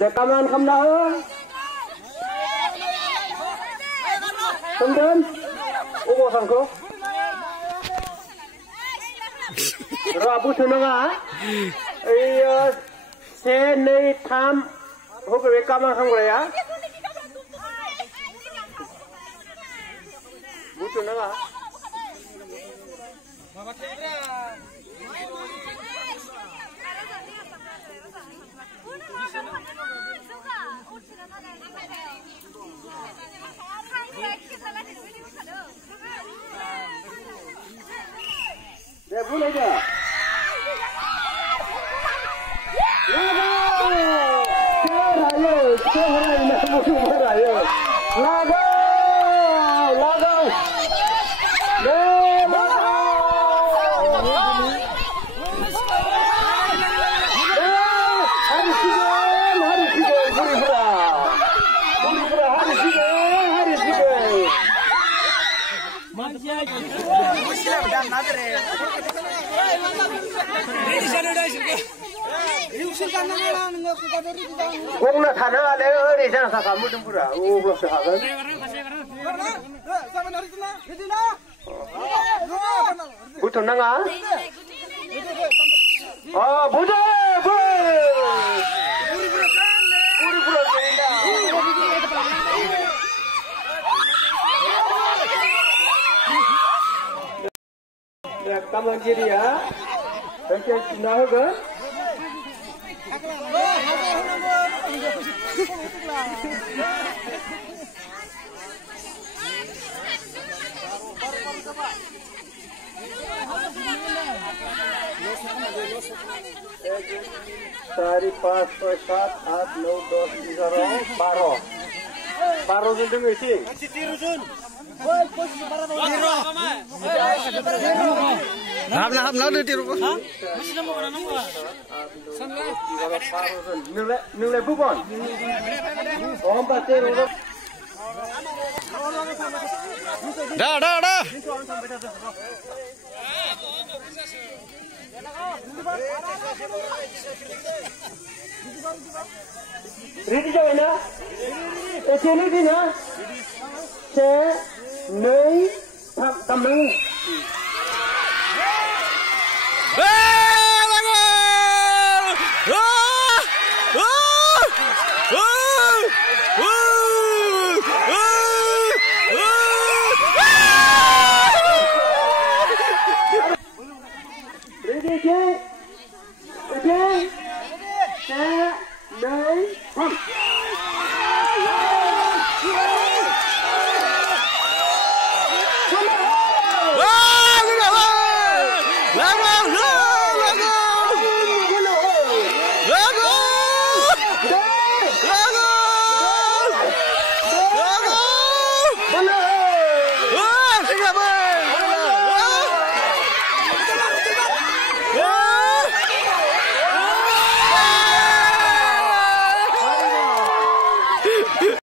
Dekaman kamna Tenden Ugo sangko Rabu tunanga Se nei tham Hobe kaman kamra ya Butu nanga Dia boleh dia. Kung nathana ale ri jang sa kamu dempura u blok sa hagan butuh nanga butuh puri pura ya kamu jadi ya bagian Cina hoga Dari 5, 6, 7, 8, 9, 10, 11, 12, 12 jun demi sih. Ham na tiru. Nilai bukan. Dah. Ready jauh na? Ini di na? Saya nei tamang. Ready,